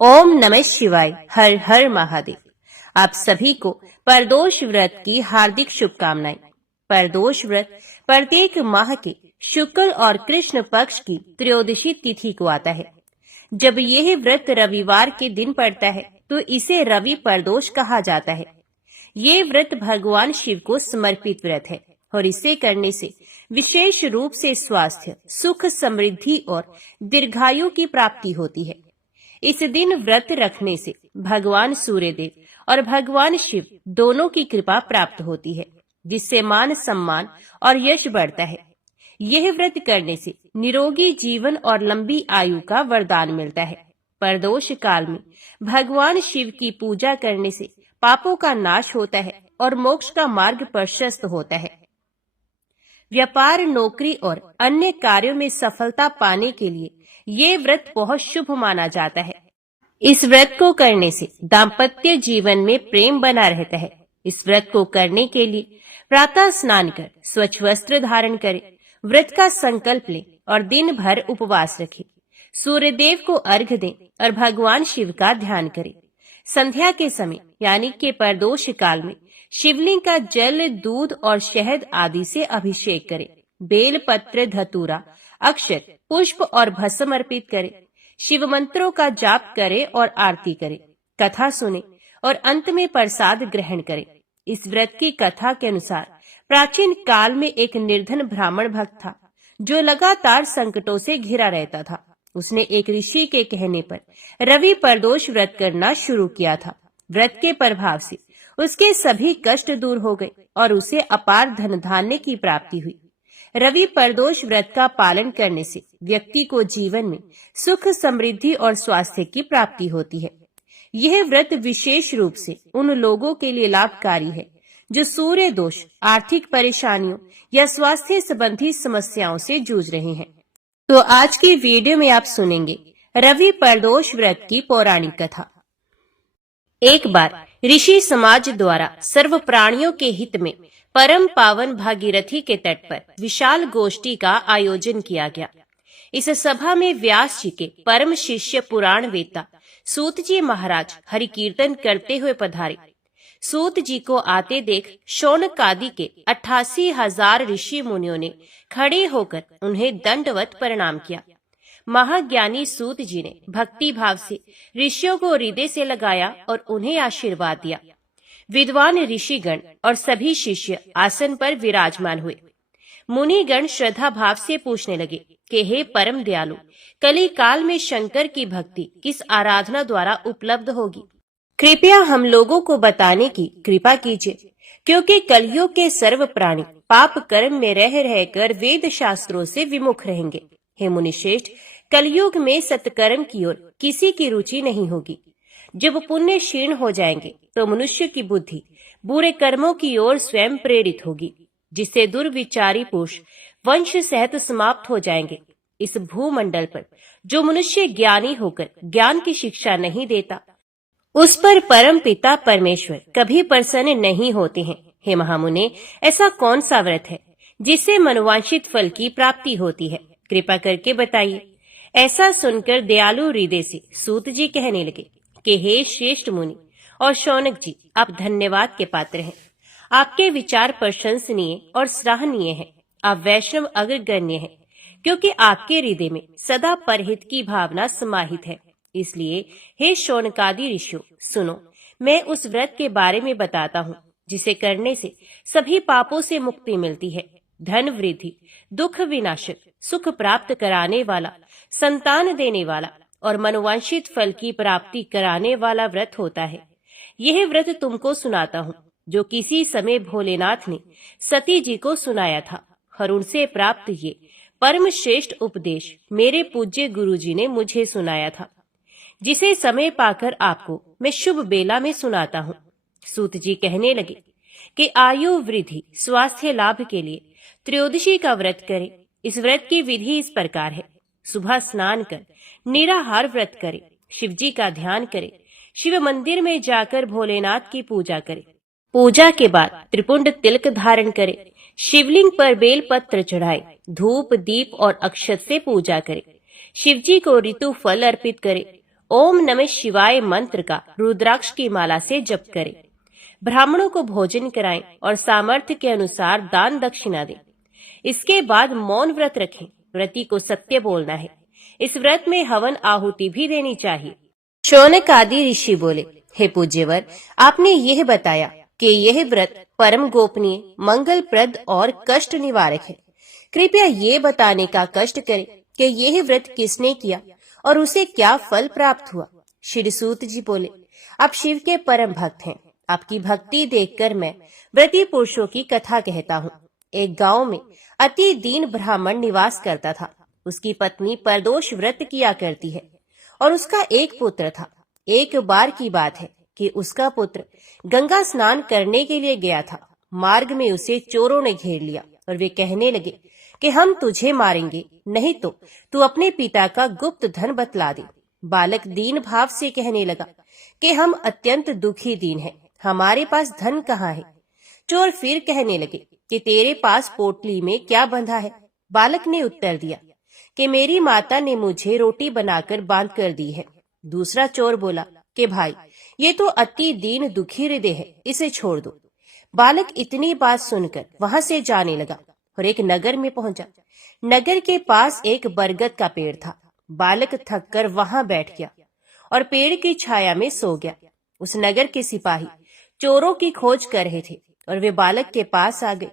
ओम नमः शिवाय। हर हर महादेव। आप सभी को प्रदोष व्रत की हार्दिक शुभकामनाएं। प्रदोष व्रत प्रत्येक माह के शुक्ल और कृष्ण पक्ष की त्रयोदशी तिथि को आता है। जब यह व्रत रविवार के दिन पड़ता है तो इसे रवि प्रदोष कहा जाता है। ये व्रत भगवान शिव को समर्पित व्रत है और इसे करने से विशेष रूप से स्वास्थ्य, सुख, समृद्धि और दीर्घायु की प्राप्ति होती है। इस दिन व्रत रखने से भगवान सूर्यदेव और भगवान शिव दोनों की कृपा प्राप्त होती है, जिससे मान सम्मान और यश बढ़ता है। यह व्रत करने से निरोगी जीवन और लंबी आयु का वरदान मिलता है। प्रदोष काल में भगवान शिव की पूजा करने से पापों का नाश होता है और मोक्ष का मार्ग प्रशस्त होता है। व्यापार, नौकरी और अन्य कार्यों में सफलता पाने के लिए ये व्रत बहुत शुभ माना जाता है। इस व्रत को करने से दाम्पत्य जीवन में प्रेम बना रहता है। इस व्रत को करने के लिए प्रातः स्नान कर स्वच्छ वस्त्र धारण करें, व्रत का संकल्प लें और दिन भर उपवास रखें। सूर्यदेव को अर्घ्य दें और भगवान शिव का ध्यान करें। संध्या के समय यानी कि प्रदोष काल में शिवलिंग का जल, दूध और शहद आदि से अभिषेक करें। बेल पत्र, धतूरा, अक्षत, पुष्प और भस्म अर्पित करें। शिव मंत्रों का जाप करें और आरती करें। कथा सुने और अंत में प्रसाद ग्रहण करें। इस व्रत की कथा के अनुसार प्राचीन काल में एक निर्धन ब्राह्मण भक्त था जो लगातार संकटों से घिरा रहता था। उसने एक ऋषि के कहने पर रवि प्रदोष व्रत करना शुरू किया था। व्रत के प्रभाव से उसके सभी कष्ट दूर हो गए और उसे अपार धन धान्य की प्राप्ति हुई। रवि प्रदोष व्रत का पालन करने से व्यक्ति को जीवन में सुख, समृद्धि और स्वास्थ्य की प्राप्ति होती है। यह व्रत विशेष रूप से उन लोगों के लिए लाभकारी है जो सूर्य दोष, आर्थिक परेशानियों या स्वास्थ्य संबंधी समस्याओं से जूझ रहे हैं। तो आज की वीडियो में आप सुनेंगे रवि प्रदोष व्रत की पौराणिक कथा। एक बार ऋषि समाज द्वारा सर्व प्राणियों के हित में परम पावन भागीरथी के तट पर विशाल गोष्ठी का आयोजन किया गया। इस सभा में व्यास जी के परम शिष्य पुराण वेत्ता सूत जी महाराज हरि कीर्तन करते हुए पधारे। सूत जी को आते देख शौनकादि के 88,000 ऋषि मुनियों ने खड़े होकर उन्हें दंडवत प्रणाम किया। महाज्ञानी सूत जी ने भक्ति भाव से ऋषियों को हृदय से लगाया और उन्हें आशीर्वाद दिया। विद्वान ऋषिगण और सभी शिष्य आसन पर विराजमान हुए। मुनिगण श्रद्धा भाव से पूछने लगे कि हे परम दयालु, कली काल में शंकर की भक्ति किस आराधना द्वारा उपलब्ध होगी? कृपया हम लोगों को बताने की कृपा कीजिए, क्योंकि कलयुग के सर्व प्राणी पाप कर्म में रह रहकर वेद शास्त्रों से विमुख रहेंगे। हे मुनिश्रेष्ठ, कलयुग में सत्कर्म की ओर किसी की रुचि नहीं होगी। जब पुण्य क्षीण हो जाएंगे तो मनुष्य की बुद्धि बुरे कर्मों की ओर स्वयं प्रेरित होगी, जिससे दुर्विचारी पुरुष वंश सहित समाप्त हो जाएंगे। इस भूमंडल पर जो मनुष्य ज्ञानी होकर ज्ञान की शिक्षा नहीं देता, उस पर परम पिता परमेश्वर कभी प्रसन्न नहीं होते हैं। हे महामुने, ऐसा कौन सा व्रत है जिससे मनोवांछित फल की प्राप्ति होती है? कृपा करके बताइए। ऐसा सुनकर दयालु हृदय से सूत जी कहने लगे कि हे श्रेष्ठ मुनि और शौनक जी, आप धन्यवाद के पात्र हैं। आपके विचार प्रशंसनीय और सराहनीय हैं। आप वैष्णव अग्रगण्य हैं, क्योंकि आपके हृदय में सदा परहित की भावना समाहित है। इसलिए हे शौनकादि ऋषियों, सुनो, मैं उस व्रत के बारे में बताता हूँ जिसे करने से सभी पापों से मुक्ति मिलती है। धन वृद्धि, दुख विनाशक, सुख प्राप्त कराने वाला, संतान देने वाला और मनोवांछित फल की प्राप्ति कराने वाला व्रत होता है। यह व्रत तुमको सुनाता हूँ जो किसी समय भोलेनाथ ने सती जी को सुनाया था और उनसे प्राप्त ये परम श्रेष्ठ उपदेश मेरे पूज्य गुरु जी ने मुझे सुनाया था, जिसे समय पाकर आपको मैं शुभ बेला में सुनाता हूँ। सूत जी कहने लगे कि आयु वृद्धि, स्वास्थ्य लाभ के लिए त्रयोदशी का व्रत करें। इस व्रत की विधि इस प्रकार है। सुबह स्नान कर निराहार व्रत करें, शिव जी का ध्यान करें, शिव मंदिर में जाकर भोलेनाथ की पूजा करें। पूजा के बाद त्रिपुंड तिलक धारण करें, शिवलिंग पर बेल पत्र चढ़ाए, धूप, दीप और अक्षत से पूजा करें। शिव जी को ऋतु फल अर्पित करें, ओम नमः शिवाय मंत्र का रुद्राक्ष की माला से जप करें। ब्राह्मणों को भोजन कराएं और सामर्थ्य के अनुसार दान दक्षिणा दें। इसके बाद मौन व्रत रखें। व्रती को सत्य बोलना है। इस व्रत में हवन आहुति भी देनी चाहिए। शौनक आदि ऋषि बोले, हे पूज्यवर, आपने यह बताया कि यह व्रत परम गोपनीय, मंगलप्रद और कष्ट निवारक है। कृपया ये बताने का कष्ट करें कि यह व्रत किसने किया और उसे क्या फल प्राप्त हुआ। श्री सूत जी बोले, आप शिव के परम भक्त हैं। आपकी भक्ति देखकर मैं व्रती पुरुषों की कथा कहता हूँ। एक गांव में अति दीन ब्राह्मण निवास करता था। उसकी पत्नी परदोष व्रत किया करती है और उसका एक पुत्र था। एक बार की बात है कि उसका पुत्र गंगा स्नान करने के लिए गया था। मार्ग में उसे चोरों ने घेर लिया और वे कहने लगे कि हम तुझे मारेंगे, नहीं तो तू अपने पिता का गुप्त धन बतला दे। बालक दीन भाव से कहने लगा कि हम अत्यंत दुखी दीन हैं, हमारे पास धन कहाँ है। चोर फिर कहने लगे कि तेरे पास पोटली में क्या बंधा है। बालक ने उत्तर दिया कि मेरी माता ने मुझे रोटी बनाकर बांध कर दी है। दूसरा चोर बोला कि भाई, ये तो अति दीन दुखी हृदय है, इसे छोड़ दो। बालक इतनी बात सुनकर वहां से जाने लगा और एक नगर में पहुंचा। नगर के पास एक बरगद का पेड़ था। बालक थककर वहां बैठ गया और पेड़ की छाया में सो गया। उस नगर के सिपाही चोरों की खोज कर रहे थे और वे बालक के पास आ गए।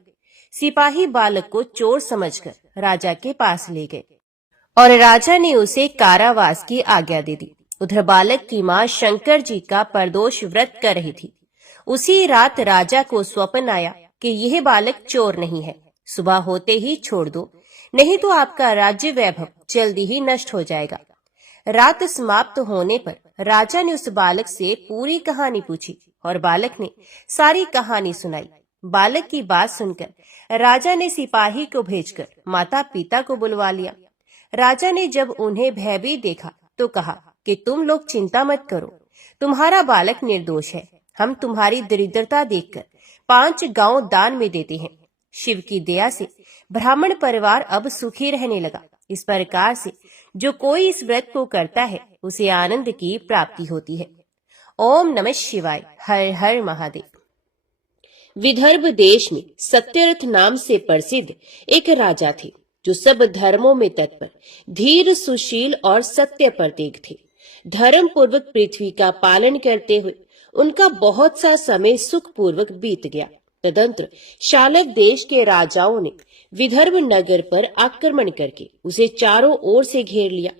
सिपाही बालक को चोर समझकर राजा के पास ले गए और राजा ने उसे कारावास की आज्ञा दे दी। उधर बालक की माँ शंकर जी का परदोष व्रत कर रही थी। उसी रात राजा को स्वप्न आया कि यह बालक चोर नहीं है, सुबह होते ही छोड़ दो, नहीं तो आपका राज्य वैभव जल्दी ही नष्ट हो जाएगा। रात समाप्त होने पर राजा ने उस बालक से पूरी कहानी पूछी और बालक ने सारी कहानी सुनाई। बालक की बात सुनकर राजा ने सिपाही को भेजकर माता पिता को बुलवा लिया। राजा ने जब उन्हें भयभीत देखा तो कहा कि तुम लोग चिंता मत करो, तुम्हारा बालक निर्दोष है। हम तुम्हारी दरिद्रता देखकर 5 गांव दान में देते हैं। शिव की दया से ब्राह्मण परिवार अब सुखी रहने लगा। इस प्रकार से जो कोई इस व्रत को करता है उसे आनंद की प्राप्ति होती है। ओम नमः शिवाय। हर हर महादेव। विदर्भ देश में सत्यरथ नाम से प्रसिद्ध एक राजा थे जो सब धर्मों में तत्पर, धीर, सुशील और सत्य प्रतीक थे। धर्म पूर्वक पृथ्वी का पालन करते हुए उनका बहुत सा समय सुख पूर्वक बीत गया। तदंतर शालक देश के राजाओं ने विदर्भ नगर पर आक्रमण करके उसे चारों ओर से घेर लिया।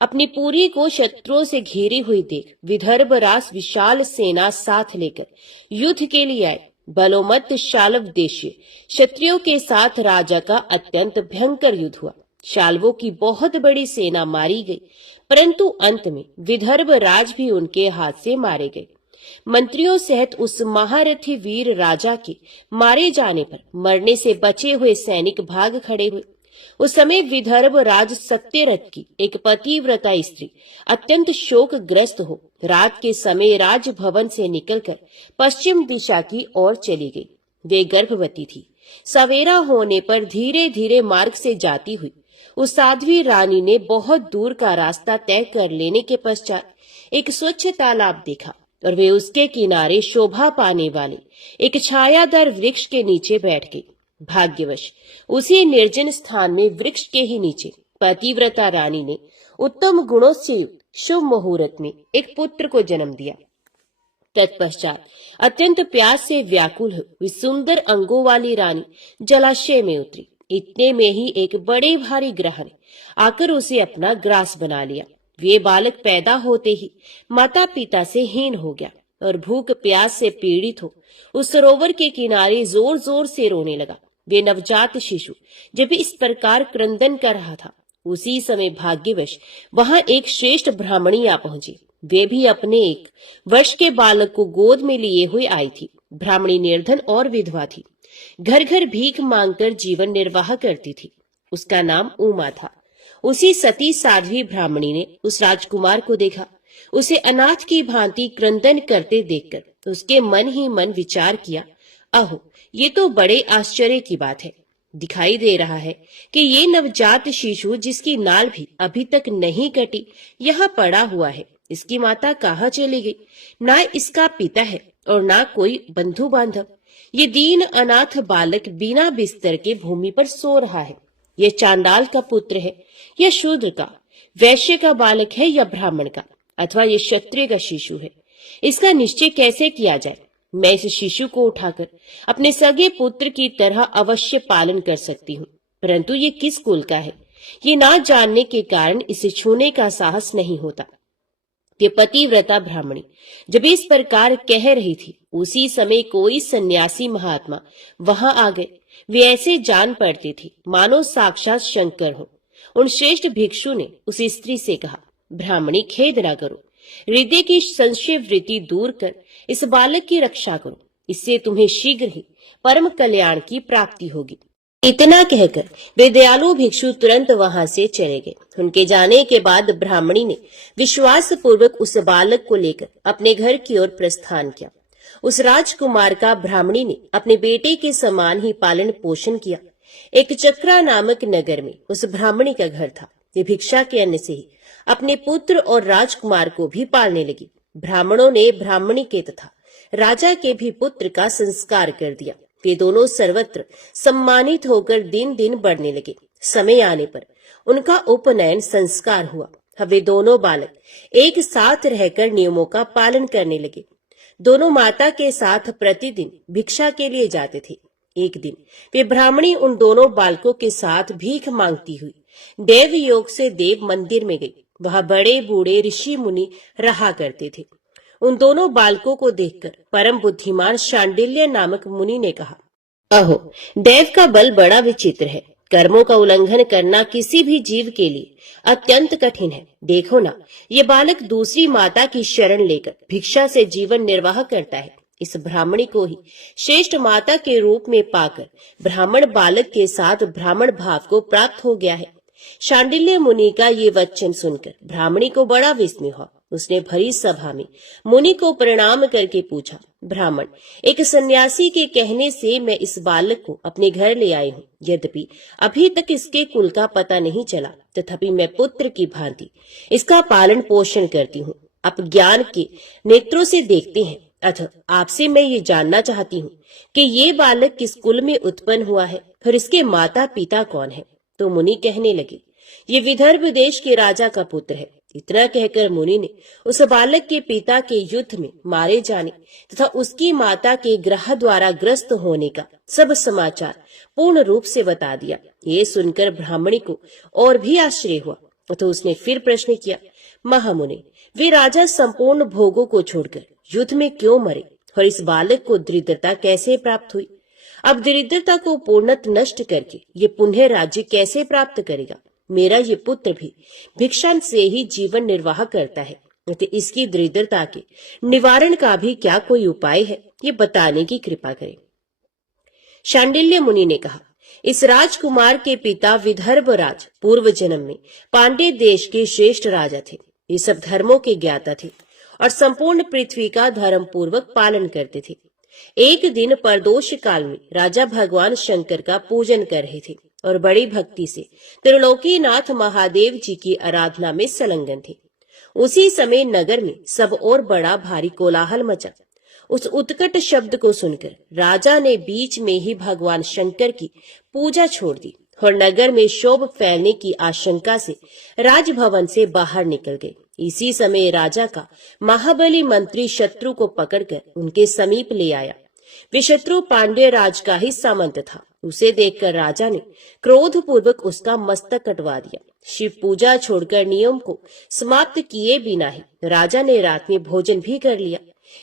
अपनी पुरी को शत्रुओं से घेरी हुई देख विदर्भ राज विशाल सेना साथ लेकर युद्ध के लिए आए। बलोमत्त शाल्व देशीय क्षत्रियों के साथ राजा का अत्यंत भयंकर युद्ध हुआ। शाल्वों की बहुत बड़ी सेना मारी गई, परंतु अंत में विदर्भ राज भी उनके हाथ से मारे गए। मंत्रियों सहित उस महारथी वीर राजा के मारे जाने पर मरने से बचे हुए सैनिक भाग खड़े हुए। उस समय विदर्भ राज सत्यरथ की एक पतिव्रता स्त्री अत्यंत शोकग्रस्त हो रात के समय राजभवन से निकलकर पश्चिम दिशा की ओर चली गई। वे गर्भवती थी। सवेरा होने पर धीरे धीरे मार्ग से जाती हुई उस साध्वी रानी ने बहुत दूर का रास्ता तय कर लेने के पश्चात एक स्वच्छ तालाब देखा और वे उसके किनारे शोभा पाने वाले एक छायादार वृक्ष के नीचे बैठ गई। भाग्यवश उसी निर्जन स्थान में वृक्ष के ही नीचे पतिव्रता रानी ने उत्तम गुणों से युक्त शुभ मुहूर्त में एक पुत्र को जन्म दिया। तत्पश्चात अत्यंत प्यास से व्याकुल हुई सुंदर अंगों वाली रानी जलाशय में उतरी। इतने में ही एक बड़े भारी ग्रह ने आकर उसे अपना ग्रास बना लिया। वे बालक पैदा होते ही माता पिता से हीन हो गया और भूख प्यास से पीड़ित हो उस सरोवर के किनारे जोर जोर से रोने लगा। वे नवजात शिशु जब इस प्रकार क्रंदन कर रहा था, उसी समय भाग्यवश वहां एक श्रेष्ठ ब्राह्मणी आ पहुंची। वे भी अपने 1 वर्ष के बालक को गोद में लिए हुए आई थी। ब्राह्मणी निर्धन और विधवा थी। घर घर भीख मांगकर जीवन निर्वाह करती थी। उसका नाम उमा था। उसी सती साध्वी ब्राह्मणी ने उस राजकुमार को देखा। उसे अनाथ की भांति क्रंदन करते देखकर उसके मन ही मन विचार किया, अहो, ये तो बड़े आश्चर्य की बात है। दिखाई दे रहा है कि ये नवजात शिशु जिसकी नाल भी अभी तक नहीं कटी यहाँ पड़ा हुआ है। इसकी माता कहाँ चली गई? ना इसका पिता है और ना कोई बंधु बांधव। ये दीन अनाथ बालक बिना बिस्तर के भूमि पर सो रहा है। ये चांडाल का पुत्र है या शूद्र का, वैश्य का बालक है या ब्राह्मण का, अथवा ये क्षत्रिय का शिशु है? इसका निश्चय कैसे किया जाए? मैं इस शिशु को उठाकर अपने सगे पुत्र की तरह अवश्य पालन कर सकती हूँ, परंतु ये किस कुल का है, ये ना जानने के कारण इसे छूने का साहस नहीं होता। ये पतिव्रता ब्राह्मणी जब इस प्रकार कह रही थी, उसी समय कोई सन्यासी महात्मा वहां आ गए। वे ऐसे जान पड़ते थे मानो साक्षात शंकर हो। उन श्रेष्ठ भिक्षु ने उस स्त्री से कहा, ब्राह्मणी खेद ना करो, हृदय की संशय वृत्ति दूर कर इस बालक की रक्षा करो, इससे तुम्हें शीघ्र ही परम कल्याण की प्राप्ति होगी। इतना कहकर वे दयालु भिक्षु तुरंत वहां से चले गए। उनके जाने के बाद ब्राह्मणी ने विश्वास पूर्वक उस बालक को लेकर अपने घर की ओर प्रस्थान किया। उस राजकुमार का ब्राह्मणी ने अपने बेटे के समान ही पालन पोषण किया। एक चक्रा नामक नगर में उस ब्राह्मणी का घर था। ये भिक्षा के अन्न से ही अपने पुत्र और राजकुमार को भी पालने लगी। ब्राह्मणों ने ब्राह्मणी के तथा राजा के भी पुत्र का संस्कार कर दिया। वे दोनों सर्वत्र सम्मानित होकर दिन दिन बढ़ने लगे। समय आने पर उनका उपनयन संस्कार हुआ। अब वे दोनों बालक एक साथ रहकर नियमों का पालन करने लगे। दोनों माता के साथ प्रतिदिन भिक्षा के लिए जाते थे। एक दिन वे ब्राह्मणी उन दोनों बालकों के साथ भीख मांगती हुई देव योग से देव मंदिर में गई। वहां बड़े बूढ़े ऋषि मुनि रहा करते थे। उन दोनों बालकों को देखकर परम बुद्धिमान शांडिल्य नामक मुनि ने कहा, अहो, देव का बल बड़ा विचित्र है। कर्मों का उल्लंघन करना किसी भी जीव के लिए अत्यंत कठिन है। देखो ना, ये बालक दूसरी माता की शरण लेकर भिक्षा से जीवन निर्वाह करता है। इस ब्राह्मणी को ही श्रेष्ठ माता के रूप में पाकर ब्राह्मण बालक के साथ ब्राह्मण भाव को प्राप्त हो गया है। शांडिल्य मुनि का ये वचन सुनकर ब्राह्मणी को बड़ा विस्मय हुआ। उसने भरी सभा में मुनि को प्रणाम करके पूछा, ब्राह्मण, एक सन्यासी के कहने से मैं इस बालक को अपने घर ले आई हूँ। यद्यपि अभी तक इसके कुल का पता नहीं चला, तथापि मैं पुत्र की भांति इसका पालन पोषण करती हूँ। आप ज्ञान के नेत्रों से देखते हैं, अतः आपसे मैं ये जानना चाहती हूँ कि ये बालक किस कुल में उत्पन्न हुआ है, फिर इसके माता पिता कौन है? तो मुनि कहने लगे, ये विदर्भ देश के राजा का पुत्र है। इतना कहकर मुनि ने उस बालक के पिता के युद्ध में मारे जाने तथा उसकी माता के ग्रह द्वारा ग्रस्त होने का सब समाचार पूर्ण रूप से बता दिया। ये सुनकर ब्राह्मणी को और भी आश्चर्य हुआ। तो उसने फिर प्रश्न किया, महामुनि, वे राजा संपूर्ण भोगों को छोड़कर युद्ध में क्यों मरे और इस बालक को दरिद्रता कैसे प्राप्त हुई? अब दरिद्रता को पूर्णत नष्ट करके ये पुनः राज्य कैसे प्राप्त करेगा? मेरा ये पुत्र भी भिक्षा से ही जीवन निर्वाह करता है, तो इसकी दरिद्रता के निवारण का भी क्या कोई उपाय है? ये बताने की कृपा करें। शांडिल्य मुनि ने कहा, इस राजकुमार के पिता विदर्भ राज पूर्व जन्म में पांड्य देश के श्रेष्ठ राजा थे। ये सब धर्मों के ज्ञाता थे और संपूर्ण पृथ्वी का धर्म पूर्वक पालन करते थे। एक दिन प्रदोष काल में राजा भगवान शंकर का पूजन कर रहे थे और बड़ी भक्ति से त्रिलोकीनाथ महादेव जी की आराधना में संलग्न थे। उसी समय नगर में सब और बड़ा भारी कोलाहल मचा। उस उत्कट शब्द को सुनकर राजा ने बीच में ही भगवान शंकर की पूजा छोड़ दी और नगर में शोभ फैलने की आशंका से राजभवन से बाहर निकल गए। इसी समय राजा का महाबली मंत्री शत्रु को पकड़कर उनके समीप ले आया। वे शत्रु पांड्य राज का ही सामंत था। उसे देखकर राजा ने क्रोध पूर्वक उसका मस्तक कटवा दिया। शिव पूजा छोड़कर नियम को समाप्त किए बिना ही राजा ने रात में भोजन भी कर लिया।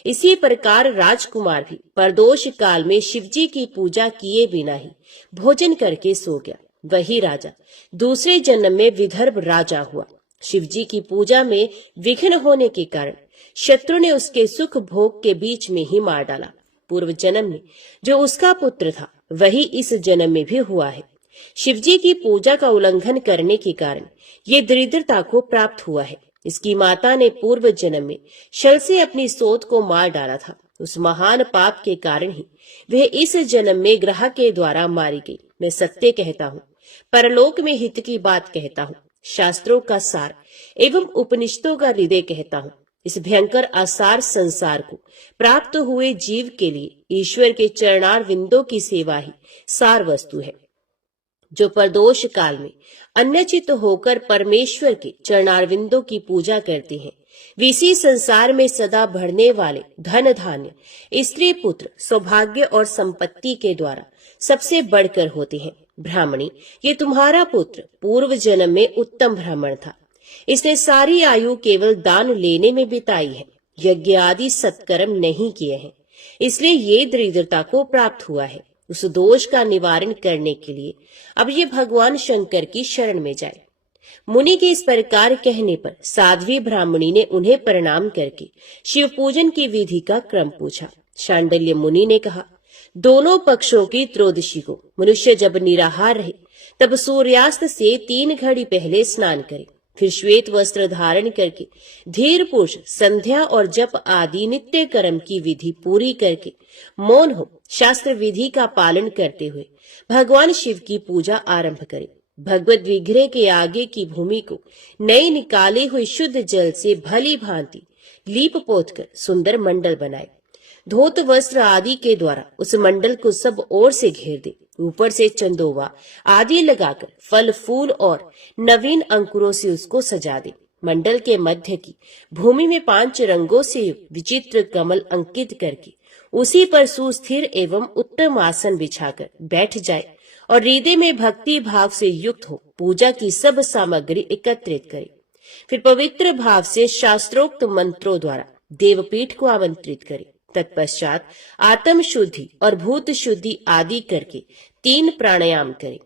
इसी प्रकार राजकुमार भी प्रदोष काल में शिवजी की पूजा किए बिना ही भोजन करके सो गया। वही राजा दूसरे जन्म में विदर्भ राजा हुआ। शिवजी की पूजा में विघ्न होने के कारण शत्रु ने उसके सुख भोग के बीच में ही मार डाला। पूर्व जन्म में जो उसका पुत्र था वही इस जन्म में भी हुआ है। शिवजी की पूजा का उल्लंघन करने के कारण ये दरिद्रता को प्राप्त हुआ है। इसकी माता ने पूर्व जन्म में छल से अपनी सोत को मार डाला था। उस महान पाप के कारण ही वह इस जन्म में ग्रह के द्वारा मारी गई। मैं सत्य कहता हूँ, परलोक में हित की बात कहता हूँ। शास्त्रों का सार एवं उपनिषदों का हृदय कहता हूँ। इस भयंकर आसार संसार को प्राप्त हुए जीव के लिए ईश्वर के चरणार विंदों की सेवा ही सार वस्तु है। जो परदोष काल में अन्यचित होकर परमेश्वर के चरणारविंदों की पूजा करते हैं, इसी संसार में सदा बढ़ने वाले धन धान्य, स्त्री पुत्र, सौभाग्य और संपत्ति के द्वारा सबसे बढ़कर होते हैं। ब्राह्मणी, ये तुम्हारा पुत्र पूर्व जन्म में उत्तम ब्राह्मण था। इसने सारी आयु केवल दान लेने में बिताई है, यज्ञ आदि सत्कर्म नहीं किए हैं, इसलिए ये दरिद्रता को प्राप्त हुआ है। उस दोष का निवारण करने के लिए अब ये भगवान शंकर की शरण में जाए। मुनि के इस प्रकार कहने पर साध्वी ब्राह्मणी ने उन्हें प्रणाम करके शिव पूजन की विधि का क्रम पूछा। शांडिल्य मुनि ने कहा, दोनों पक्षों की त्रयोदशी को मनुष्य जब निराहार रहे तब सूर्यास्त से 3 घड़ी पहले स्नान करे, फिर श्वेत वस्त्र धारण करके धीर पुरुष संध्या और जप आदि नित्य कर्म की विधि पूरी करके मौन हो शास्त्र विधि का पालन करते हुए भगवान शिव की पूजा आरंभ करे। भगवत विग्रह के आगे की भूमि को नए निकाले हुए शुद्ध जल से भली भांति लीप पोत कर सुंदर मंडल बनाए। धोत वस्त्र आदि के द्वारा उस मंडल को सब ओर से घेर दे। ऊपर से चंदोवा आदि लगाकर फल फूल और नवीन अंकुरों से उसको सजा दे। मंडल के मध्य की भूमि में 5 रंगों से विचित्र कमल अंकित करके उसी पर सुस्थिर एवं उत्तम आसन बिछाकर बैठ जाए और हृदय में भक्ति भाव से युक्त हो पूजा की सब सामग्री एकत्रित करे। फिर पवित्र भाव से शास्त्रोक्त मंत्रों द्वारा देवपीठ को आमंत्रित करे। तत्पश्चात आत्म शुद्धि और भूत शुद्धि आदि करके 3 प्राणायाम करे।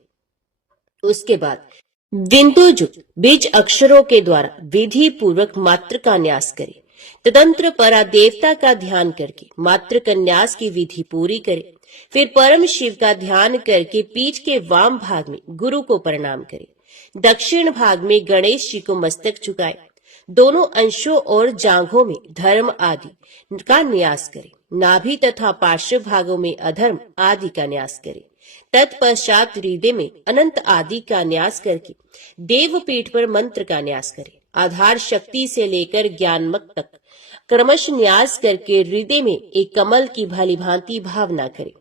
उसके बाद बिंदुजुक्त बीज अक्षरों के द्वारा विधि पूर्वक मात्र का न्यास करे। तदंतर परा देवता का ध्यान करके मात्र का न्यास की विधि पूरी करे। फिर परम शिव का ध्यान करके पीठ के वाम भाग में गुरु को प्रणाम करे। दक्षिण भाग में गणेश जी को मस्तक झुकाए। दोनों अंशों और जांघों में धर्म आदि का न्यास करे। नाभि तथा पार्श्व भागों में अधर्म आदि का न्यास करे। तत्पश्चात हृदय में अनंत आदि का न्यास करके देवपीठ पर मंत्र का न्यास करे। आधार शक्ति से लेकर ज्ञानमक तक क्रमश न्यास करके हृदय में एक कमल की भली भांति भावना करे।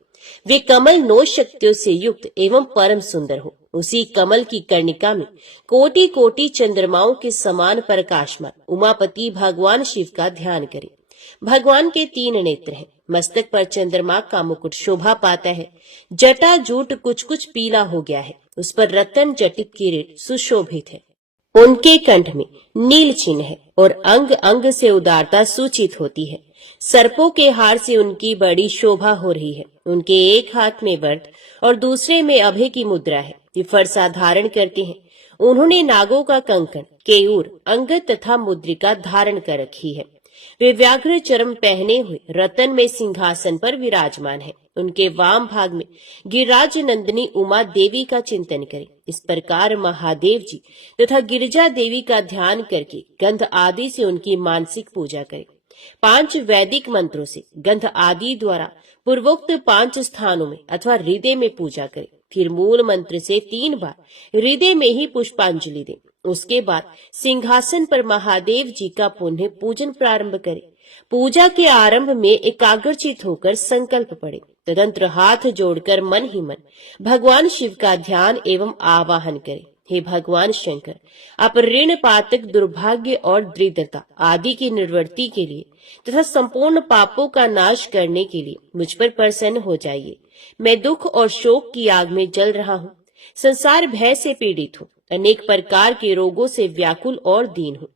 वे कमल 9 शक्तियों से युक्त एवं परम सुंदर हो। उसी कमल की कर्णिका में कोटि कोटि चंद्रमाओं के समान प्रकाशमान उमापति भगवान शिव का ध्यान करे। भगवान के 3 नेत्र हैं। मस्तक पर चंद्रमा का मुकुट शोभा पाता है। जटा जूट कुछ कुछ पीला हो गया है। उस पर रतन जटित किरीट सुशोभित है। उनके कंठ में नील चिन्ह है और अंग अंग से उदारता सूचित होती है। सर्पों के हार से उनकी बड़ी शोभा हो रही है। उनके एक हाथ में वरद और दूसरे में अभय की मुद्रा है। ये फरसा धारण करते हैं। उन्होंने नागों का कंकण, केयूर, अंगद तथा मुद्रिका धारण कर रखी है। वे व्याघ्र चर्म पहने हुए रतन में सिंहासन पर विराजमान है। उनके वाम भाग में गिरिराज नंदिनी उमा देवी का चिंतन करें। इस प्रकार महादेव जी तथा गिरिजा देवी का ध्यान करके गंध आदि से उनकी मानसिक पूजा करें। 5 वैदिक मंत्रों से गंध आदि द्वारा पूर्वोक्त 5 स्थानों में अथवा हृदय में पूजा करें। फिर मूल मंत्र से 3 बार हृदय में ही पुष्पांजलि दें। उसके बाद सिंहासन पर महादेव जी का पुनः पूजन प्रारंभ करें। पूजा के आरंभ में एकाग्रचित होकर संकल्प पड़े। तदंतर हाथ जोड़कर मन ही मन भगवान शिव का ध्यान एवं आवाहन करें। हे भगवान शंकर, आप ऋण पातक दुर्भाग्य और दरिद्रता आदि की निवृत्ति के लिए तथा संपूर्ण पापों का नाश करने के लिए मुझ पर प्रसन्न हो जाइए। मैं दुख और शोक की आग में जल रहा हूँ। संसार भय से पीड़ित हूँ। अनेक प्रकार के रोगों से व्याकुल और दीन हूँ।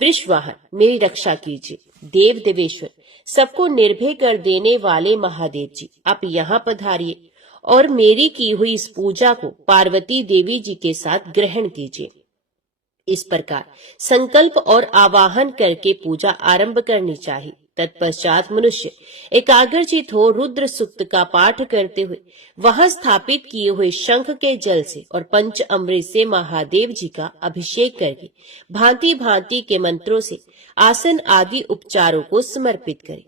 वृषवाहन, मेरी रक्षा कीजिए। देव देवेश्वर, सबको निर्भय कर देने वाले महादेव जी, आप यहाँ पधारिए और मेरी की हुई इस पूजा को पार्वती देवी जी के साथ ग्रहण कीजिए। इस प्रकार संकल्प और आवाहन करके पूजा आरंभ करनी चाहिए। तत्पश्चात मनुष्य एकाग्रचित हो रुद्र सूक्त का पाठ करते हुए वहां स्थापित किए हुए शंख के जल से और पंच अमृत से महादेव जी का अभिषेक करके भांति भांति के मंत्रों से आसन आदि उपचारों को समर्पित करे।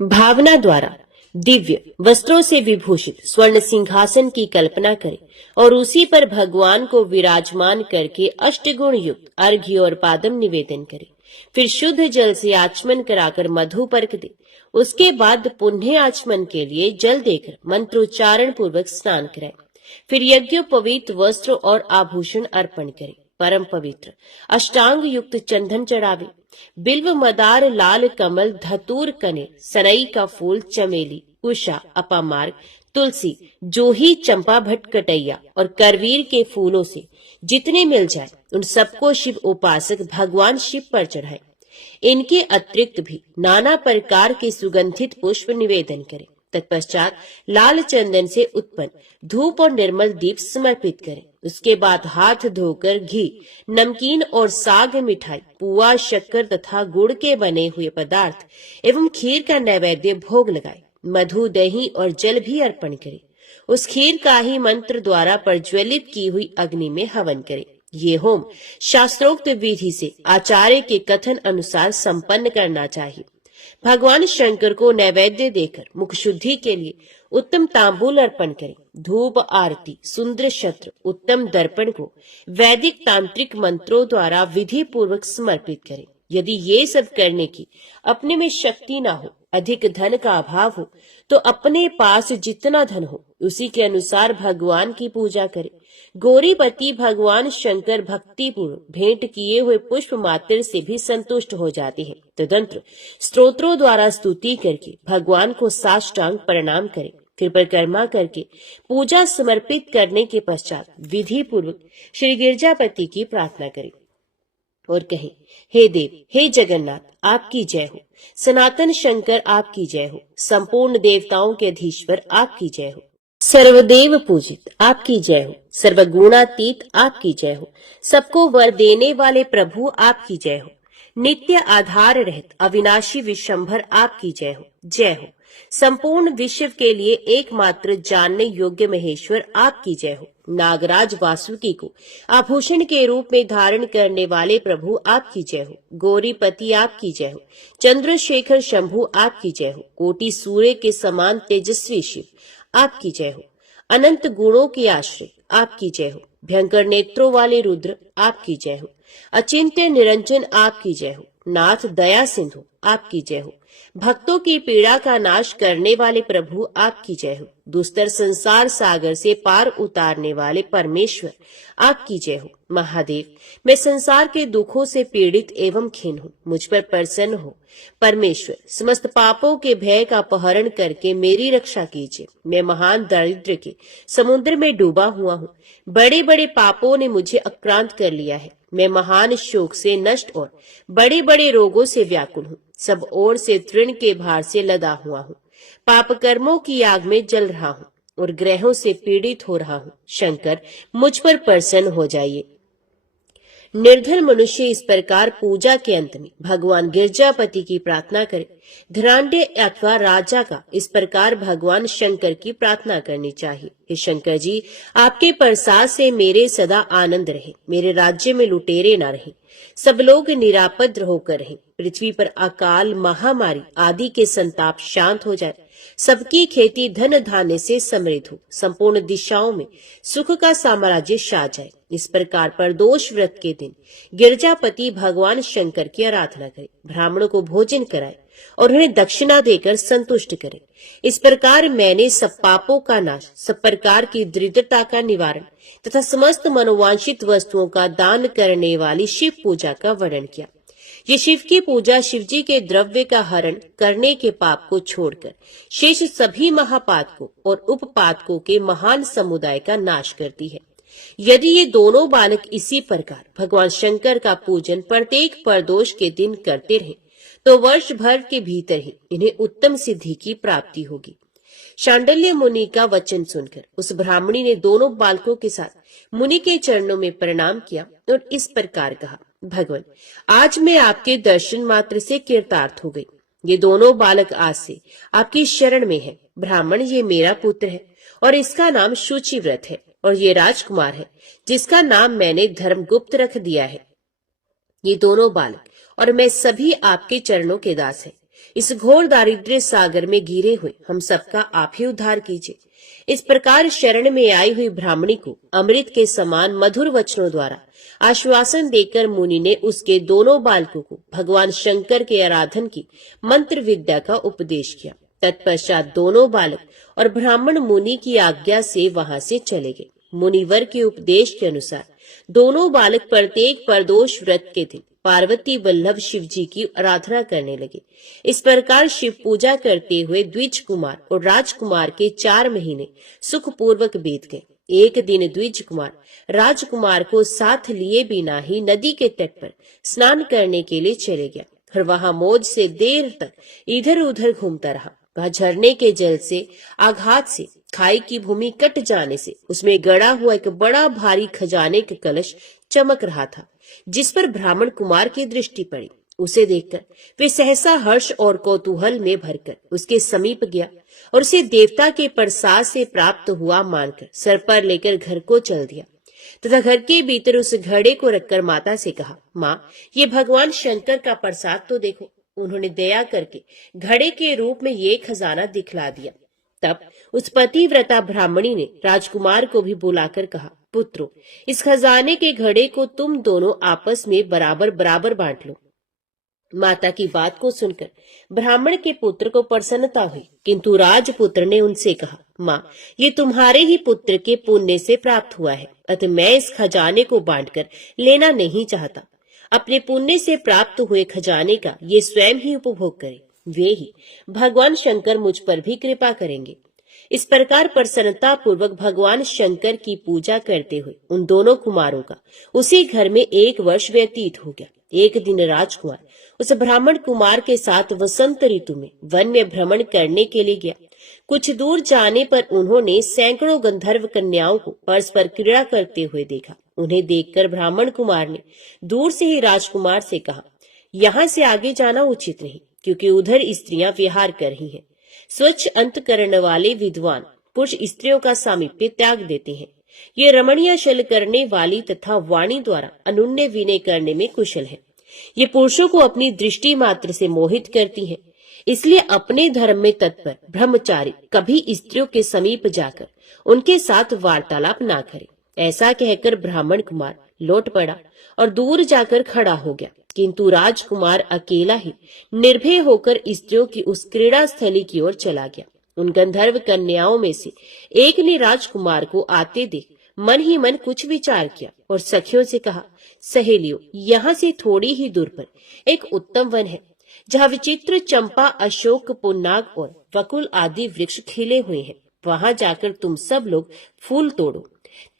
भावना द्वारा दिव्य वस्त्रों से विभूषित स्वर्ण सिंहासन की कल्पना करें और उसी पर भगवान को विराजमान करके अष्टगुण युक्त अर्घ्य और पादम निवेदन करें। फिर शुद्ध जल से आचमन कराकर मधु पर्क दे। उसके बाद पुण्य आचमन के लिए जल देकर मंत्रोच्चारण पूर्वक स्नान कराएं। फिर यज्ञोपवीत वस्त्र और आभूषण अर्पण करें। परम पवित्र अष्टांग युक्त चंदन चढ़ावे। बिल्व मदार लाल कमल धतूर कने सनई का फूल चमेली उषा अपामार्ग तुलसी जोही चंपा भट्ट कटैया और करवीर के फूलों से जितने मिल जाए उन सबको शिव उपासक भगवान शिव पर चढ़ाए। इनके अतिरिक्त भी नाना प्रकार के सुगंधित पुष्प निवेदन करें। तत्पश्चात लाल चंदन से उत्पन्न धूप और निर्मल दीप समर्पित करें। उसके बाद हाथ धोकर घी, नमकीन और साग मिठाई, पुआ, शक्कर तथा गुड़ के बने हुए पदार्थ एवं खीर का नैवेद्य भोग लगाए। मधु, दही और जल भी अर्पण करें। उस खीर का ही मंत्र द्वारा प्रज्वलित की हुई अग्नि में हवन करें। ये होम शास्त्रोक्त विधि से आचार्य के कथन अनुसार संपन्न करना चाहिए। भगवान शंकर को नैवेद्य देकर मुख शुद्धि के लिए उत्तम तांबूल अर्पण करें। धूप आरती, सुंदर शस्त्र, उत्तम दर्पण को वैदिक तांत्रिक मंत्रों द्वारा विधि पूर्वक समर्पित करें। यदि ये सब करने की अपने में शक्ति ना हो, अधिक धन का अभाव हो, तो अपने पास जितना धन हो उसी के अनुसार भगवान की पूजा करें। गौरीपति भगवान शंकर भक्ति पूर्व भेंट किए हुए पुष्प मात्र से भी संतुष्ट हो जाते हैं। तदंतर स्तोत्रों द्वारा स्तुति करके भगवान को साष्टांग प्रणाम करें। फिर परिक्रमा करके पूजा समर्पित करने के पश्चात विधि पूर्वक श्री गिरजापति की प्रार्थना करें और कहें, हे देव, हे जगन्नाथ, आपकी जय हो। सनातन शंकर आपकी जय हो। संपूर्ण देवताओं के अधीश्वर आपकी जय हो। सर्वदेव पूजित आपकी जय हो। सर्वगुणातीत आपकी जय हो। सबको वर देने वाले प्रभु आपकी जय हो। नित्य आधार रहित अविनाशी विशंभर आपकी जय हो। जय हो। संपूर्ण विश्व के लिए एकमात्र जानने योग्य महेश्वर आपकी जय हो। नागराज वासुकी को आभूषण के रूप में धारण करने वाले प्रभु आपकी जय हो। गौरीपति आपकी जय हो। चंद्रशेखर शंभु आपकी जय हो। कोटि सूर्य के समान तेजस्वी शिव आपकी जय हो। अनंत गुणों के आश्रय आपकी जय हो। भयंकर नेत्रों वाले रुद्र आपकी जय हो। अचिंत्य निरंजन आपकी जय हो। नाथ दया सिंधु आपकी जय हो। भक्तों की पीड़ा का नाश करने वाले प्रभु आपकी जय हो। दुस्तर संसार सागर से पार उतारने वाले परमेश्वर आपकी जय हो। महादेव, मैं संसार के दुखों से पीड़ित एवं खिन्न हूँ, मुझ पर प्रसन्न हो। परमेश्वर, समस्त पापों के भय का अपहरण करके मेरी रक्षा कीजिए। मैं महान दारिद्र्य के समुद्र में डूबा हुआ हूँ। बड़े बड़े पापों ने मुझे आक्रांत कर लिया है। मैं महान शोक से नष्ट और बड़े बड़े रोगों से व्याकुल हूँ। सब ओर से तृण के भार से लदा हुआ हूँ। पाप कर्मों की आग में जल रहा हूँ और ग्रहों से पीड़ित हो रहा हूँ। शंकर, मुझ पर प्रसन्न हो जाइए। निर्धन मनुष्य इस प्रकार पूजा के अंत में भगवान गिरजापति की प्रार्थना करे। धनाढ्य अथवा राजा का इस प्रकार भगवान शंकर की प्रार्थना करनी चाहिए। हे शंकर जी, आपके प्रसाद से मेरे सदा आनंद रहे। मेरे राज्य में लुटेरे न रहे। सब लोग निरापद होकर रहें। पृथ्वी पर अकाल, महामारी आदि के संताप शांत हो जाए। सबकी खेती धन धान्य से समृद्ध हो। संपूर्ण दिशाओं में सुख का साम्राज्य छा जाए। इस प्रकार प्रदोष व्रत के दिन गिरजापति भगवान शंकर की आराधना करे। ब्राह्मणों को भोजन कराए और उन्हें दक्षिणा देकर संतुष्ट करे। इस प्रकार मैंने सब पापों का नाश, सब प्रकार की दरिद्रता का निवारण तथा समस्त मनोवांछित वस्तुओं का दान करने वाली शिव पूजा का वर्णन किया। ये शिव की पूजा शिवजी के द्रव्य का हरण करने के पाप को छोड़कर शेष सभी महापातकों और उपपातकों के महान समुदाय का नाश करती है। यदि ये दोनों बालक इसी प्रकार भगवान शंकर का पूजन प्रत्येक प्रदोष के दिन करते रहे तो वर्ष भर के भीतर ही इन्हें उत्तम सिद्धि की प्राप्ति होगी। शांडिल्य मुनि का वचन सुनकर उस ब्राह्मणी ने दोनों बालकों के साथ मुनि के चरणों में प्रणाम किया और इस प्रकार कहा, भगवान, आज मैं आपके दर्शन मात्र से कृतार्थ हो गई। ये दोनों बालक आज से आपकी शरण में है। ब्राह्मण, ये मेरा पुत्र है और इसका नाम शुचिव्रत है और ये राजकुमार है जिसका नाम मैंने धर्मगुप्त रख दिया है। ये दोनों बालक और मैं सभी आपके चरणों के दास हैं। इस घोर दारिद्र्य सागर में घिरे हुए हम सबका आप ही उद्धार कीजिए। इस प्रकार शरण में आई हुई ब्राह्मणी को अमृत के समान मधुर वचनों द्वारा आश्वासन देकर मुनि ने उसके दोनों बालकों को भगवान शंकर के आराधन की मंत्र विद्या का उपदेश किया। तत्पश्चात दोनों बालक और ब्राह्मण मुनि की आज्ञा से वहां से चले गए। मुनिवर के उपदेश के अनुसार दोनों बालक प्रत्येक प्रदोष व्रत के दिन पार्वती वल्लभ शिव जी की आराधना करने लगे। इस प्रकार शिव पूजा करते हुए द्विज कुमार और राजकुमार के 4 महीने सुखपूर्वक बीत गए। एक दिन द्विज कुमार राजकुमार को साथ लिए बिना ही नदी के तट पर स्नान करने के लिए चले गया और वहां मौज से देर तक इधर उधर घूमता रहा। वह झरने के जल से आघात से खाई की भूमि कट जाने से उसमें गड़ा हुआ एक बड़ा भारी खजाने का कलश चमक रहा था, जिस पर ब्राह्मण कुमार की दृष्टि पड़ी। उसे देखकर वे सहसा हर्ष और कौतूहल में भरकर उसके समीप गया और उसे देवता के प्रसाद से प्राप्त हुआ मानकर सर पर लेकर घर को चल दिया तथा घर के भीतर उस घड़े को रखकर माता से कहा, माँ, ये भगवान शंकर का प्रसाद तो देखो। उन्होंने दया करके घड़े के रूप में ये खजाना दिखला दिया। तब उस पतिव्रता ब्राह्मणी ने राजकुमार को भी बुलाकर कहा, पुत्रो, इस खजाने के घड़े को तुम दोनों आपस में बराबर बराबर बांट लो। माता की बात को सुनकर ब्राह्मण के पुत्र को प्रसन्नता हुई, किंतु राजपुत्र ने उनसे कहा, माँ, ये तुम्हारे ही पुत्र के पुण्य से प्राप्त हुआ है, अतः मैं इस खजाने को बांटकर लेना नहीं चाहता। अपने पुण्य से प्राप्त हुए खजाने का ये स्वयं ही उपभोग करे, वे ही भगवान शंकर मुझ पर भी कृपा करेंगे। इस प्रकार प्रसन्नता पूर्वक भगवान शंकर की पूजा करते हुए उन दोनों कुमारों का उसी घर में 1 वर्ष व्यतीत हो गया। एक दिन राजकुमार उस ब्राह्मण कुमार के साथ वसंत ऋतु में वन में भ्रमण करने के लिए गया। कुछ दूर जाने पर उन्होंने सैकड़ों गंधर्व कन्याओं को परस्पर क्रीड़ा करते हुए देखा। उन्हें देखकर ब्राह्मण कुमार ने दूर से ही राजकुमार से कहा, यहाँ से आगे जाना उचित नहीं, क्योंकि उधर स्त्रियां विहार कर रही हैं। स्वच्छ अंतकरण वाले विद्वान पुरुष स्त्रियों का सामीप्य त्याग देते हैं। ये रमणीय छल करने वाली तथा वाणी द्वारा अनुन्य विनय करने में कुशल है। ये पुरुषों को अपनी दृष्टि मात्र से मोहित करती हैं। इसलिए अपने धर्म में तत्पर ब्रह्मचारी कभी स्त्रियों के समीप जाकर उनके साथ वार्तालाप ना करे। ऐसा कहकर ब्राह्मण कुमार लौट पड़ा और दूर जाकर खड़ा हो गया, किंतु राजकुमार अकेला ही निर्भय होकर स्त्रियों की उस क्रीड़ा स्थली की ओर चला गया। उन गंधर्व कन्याओं में से एक ने राजकुमार को आते देख मन ही मन कुछ विचार किया और सखियों से कहा, सहेलियों, यहाँ से थोड़ी ही दूर पर एक उत्तम वन है, जहाँ विचित्र चंपा, अशोक, पुन्नाग और वकुल आदि वृक्ष खिले हुए हैं। वहां जाकर तुम सब लोग फूल तोड़ो।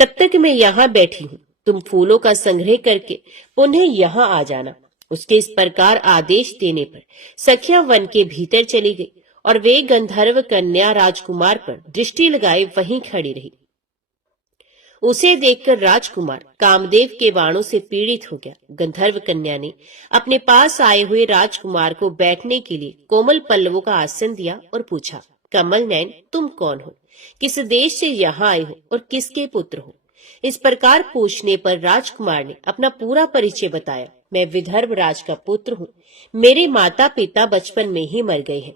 तब तक मैं यहाँ बैठी हूँ। तुम फूलों का संग्रह करके पुनः यहाँ आ जाना। उसके इस प्रकार आदेश देने पर सखियां वन के भीतर चली गई और वे गंधर्व कन्या राजकुमार पर दृष्टि लगाए वहीं खड़ी रही। उसे देखकर राजकुमार कामदेव के बाणों से पीड़ित हो गया। गंधर्व कन्या ने अपने पास आए हुए राजकुमार को बैठने के लिए कोमल पल्लवों का आसन दिया और पूछा, कमल नयन, तुम कौन हो? किस देश से यहाँ आए हो और किसके पुत्र हो? इस प्रकार पूछने पर राजकुमार ने अपना पूरा परिचय बताया। मैं विदर्भ राज का पुत्र हूँ। मेरे माता पिता बचपन में ही मर गए हैं।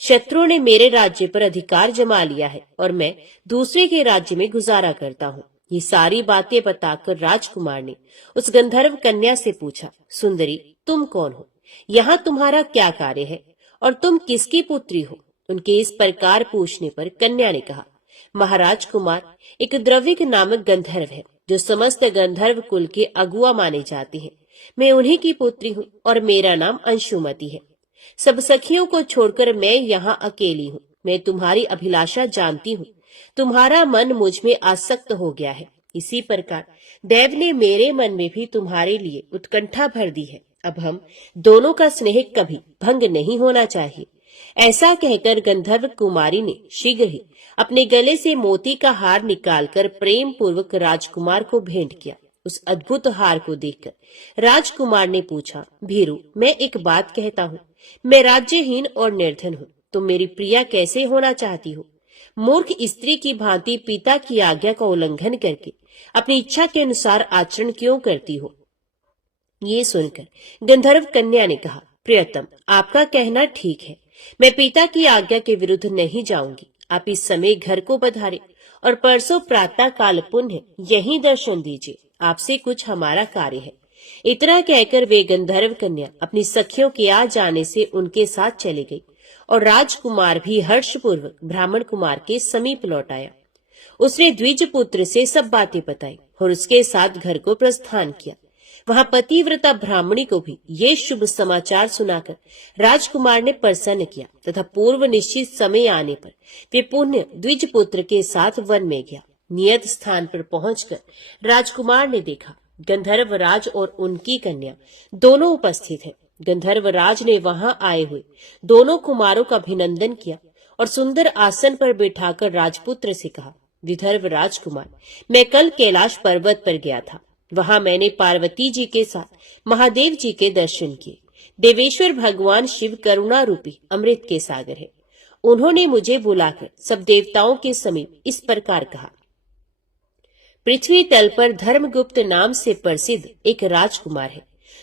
शत्रुओं ने मेरे राज्य पर अधिकार जमा लिया है और मैं दूसरे के राज्य में गुजारा करता हूँ। ये सारी बातें बताकर राजकुमार ने उस गंधर्व कन्या से पूछा, सुंदरी, तुम कौन हो? यहाँ तुम्हारा क्या कार्य है और तुम किसकी पुत्री हो? उनके इस प्रकार पूछने पर कन्या ने कहा, महाराज कुमार, एक द्रविक नामक गंधर्व है जो समस्त गंधर्व कुल के अगुआ माने जाते हैं। मैं उन्हीं की पुत्री हूँ और मेरा नाम अंशुमति है। सब सखियों को छोड़कर मैं यहाँ अकेली हूँ। मैं तुम्हारी अभिलाषा जानती हूँ। तुम्हारा मन मुझ में आसक्त हो गया है। इसी प्रकार देव ने मेरे मन में भी तुम्हारे लिए उत्कंठा भर दी है। अब हम दोनों का स्नेह कभी भंग नहीं होना चाहिए। ऐसा कहकर गंधर्व कुमारी ने शीघ्र ही अपने गले से मोती का हार निकालकर प्रेम पूर्वक राजकुमार को भेंट किया। उस अद्भुत हार को देखकर राजकुमार ने पूछा, भीरू, मैं एक बात कहता हूँ, मैं राज्यहीन और निर्धन हूँ। तुम मेरी प्रिया कैसे होना चाहती हो? मूर्ख स्त्री की भांति पिता की आज्ञा का उल्लंघन करके अपनी इच्छा के अनुसार आचरण क्यों करती हो? ये सुनकर गंधर्व कन्या ने कहा, प्रियतम, आपका कहना ठीक है। मैं पिता की आज्ञा के विरुद्ध नहीं जाऊंगी। आप इस समय घर को पधारे और परसों प्रातः काल पुण्य यहीं दर्शन दीजिए। आपसे कुछ हमारा कार्य है। इतना कहकर वे गंधर्व कन्या अपनी सखियों के आ जाने से उनके साथ चली गई और राजकुमार भी हर्षपूर्वक ब्राह्मण कुमार के समीप लौट आया। उसने द्विज पुत्र से सब बातें बताई और उसके साथ घर को प्रस्थान किया। वहां पतिव्रता ब्राह्मणी को भी ये शुभ समाचार सुनाकर राजकुमार ने प्रसन्न किया तथा पूर्व निश्चित समय आने पर वे पुण्य द्विज पुत्र के साथ वन में गया। नियत स्थान पर पहुंचकर राजकुमार ने देखा गंधर्व राज और उनकी कन्या दोनों उपस्थित हैं। गंधर्व राज ने वहां आए हुए दोनों कुमारों का अभिनंदन किया और सुंदर आसन पर बिठाकर राजपुत्र से कहा, विदर्भ राजकुमार, मैं कल कैलाश पर्वत पर गया था। वहां मैंने पार्वती जी के साथ महादेव जी के दर्शन किए। देवेश्वर भगवान शिव करुणा रूपी अमृत के सागर है। उन्होंने मुझे बुलाकर सब देवताओं के समीप इस प्रकार कहा, पृथ्वी तल पर धर्मगुप्त नाम से प्रसिद्ध एक राजकुमार है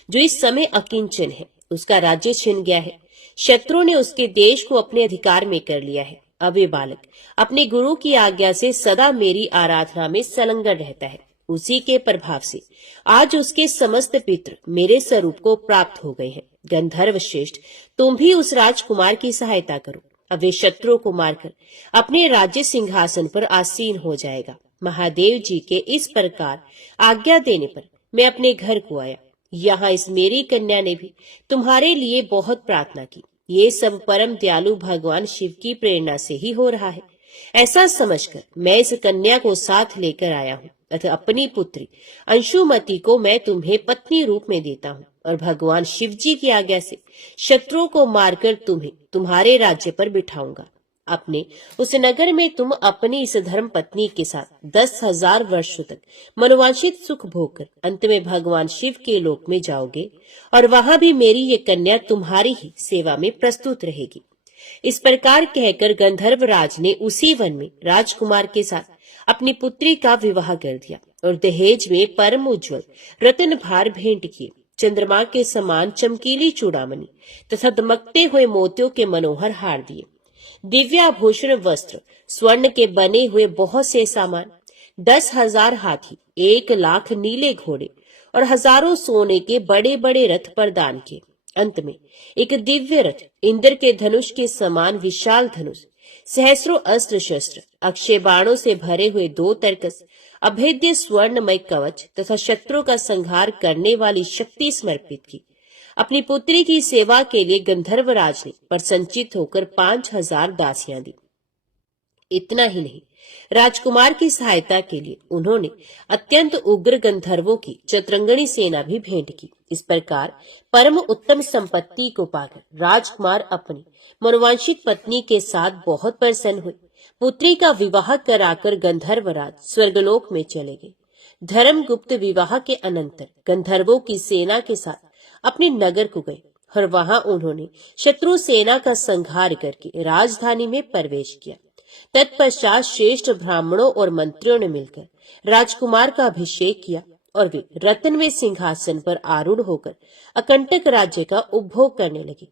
जो इस समय अकिंचन है। उसका राज्य छिन गया है। शत्रुओं ने उसके देश को अपने अधिकार में कर लिया है। अब ये बालक अपने गुरु की आज्ञा से सदा मेरी आराधना में संलग्न रहता है। उसी के प्रभाव से आज उसके समस्त पितृ मेरे स्वरूप को प्राप्त हो गए हैं। गंधर्व श्रेष्ठ, तुम भी उस राजकुमार की सहायता करो। अब वे शत्रुओं को मारकर अपने राज्य सिंहासन पर आसीन हो जाएगा। महादेव जी के इस प्रकार आज्ञा देने पर मैं अपने घर को आया। यहाँ इस मेरी कन्या ने भी तुम्हारे लिए बहुत प्रार्थना की। ये सब परम दयालु भगवान शिव की प्रेरणा से ही हो रहा है। ऐसा समझकर मैं इस कन्या को साथ लेकर आया हूँ अतः अपनी पुत्री अंशुमति को मैं तुम्हें पत्नी रूप में देता हूँ और भगवान शिव जी की आज्ञा से शत्रुओं को मारकर तुम्हें तुम्हारे राज्य पर बिठाऊंगा। अपने उस नगर में तुम अपनी इस धर्म पत्नी के साथ 10,000 वर्षों तक मनोवांछित सुख भोग कर अंत में भगवान शिव के लोक में जाओगे और वहां भी मेरी ये कन्या तुम्हारी ही सेवा में प्रस्तुत रहेगी। इस प्रकार कहकर गंधर्व राज ने उसी वन में राजकुमार के साथ अपनी पुत्री का विवाह कर दिया और दहेज में परम उज्ज्वल रत्न भार भेंट किए। चंद्रमा के समान चमकीली चूड़ामणि तथा दमकते हुए मोतियों के मनोहर हार दिए। दिव्याभूषण वस्त्र, स्वर्ण के बने हुए बहुत से सामान, 10,000 हाथी, 1,00,000 नीले घोड़े और हजारों सोने के बड़े बड़े रथ प्रदान किए। अंत में एक दिव्य रथ, इंद्र के धनुष के समान विशाल धनुष, सहस्रों अस्त्र शस्त्र, अक्षय बाणों से भरे हुए 2 तरकस, अभेद्य स्वर्णमय कवच तथा शत्रुओं का संहार करने वाली शक्ति समर्पित की। अपनी पुत्री की सेवा के लिए गंधर्वराज ने प्रसन्नचित होकर 5,000 दासियां दी। इतना ही नहीं, राजकुमार की सहायता के लिए उन्होंने अत्यंत उग्र गंधर्वों की चतुरंगणी सेना भी भेंट की। इस प्रकार परम उत्तम संपत्ति को पाकर राजकुमार अपनी मनोवांछित पत्नी के साथ बहुत प्रसन्न हुए। पुत्री का विवाह कराकर गंधर्वराज स्वर्गलोक में चले गए। धर्मगुप्त विवाह के अनंतर गंधर्वों की सेना के साथ अपने नगर को गए और वहां उन्होंने शत्रु सेना का संहार करके राजधानी में प्रवेश किया। तत्पश्चात श्रेष्ठ ब्राह्मणों और मंत्रियों ने मिलकर राजकुमार का अभिषेक किया और वे रत्नमय सिंहासन पर आरूढ़ होकर अकंटक राज्य का उपभोग करने लगे।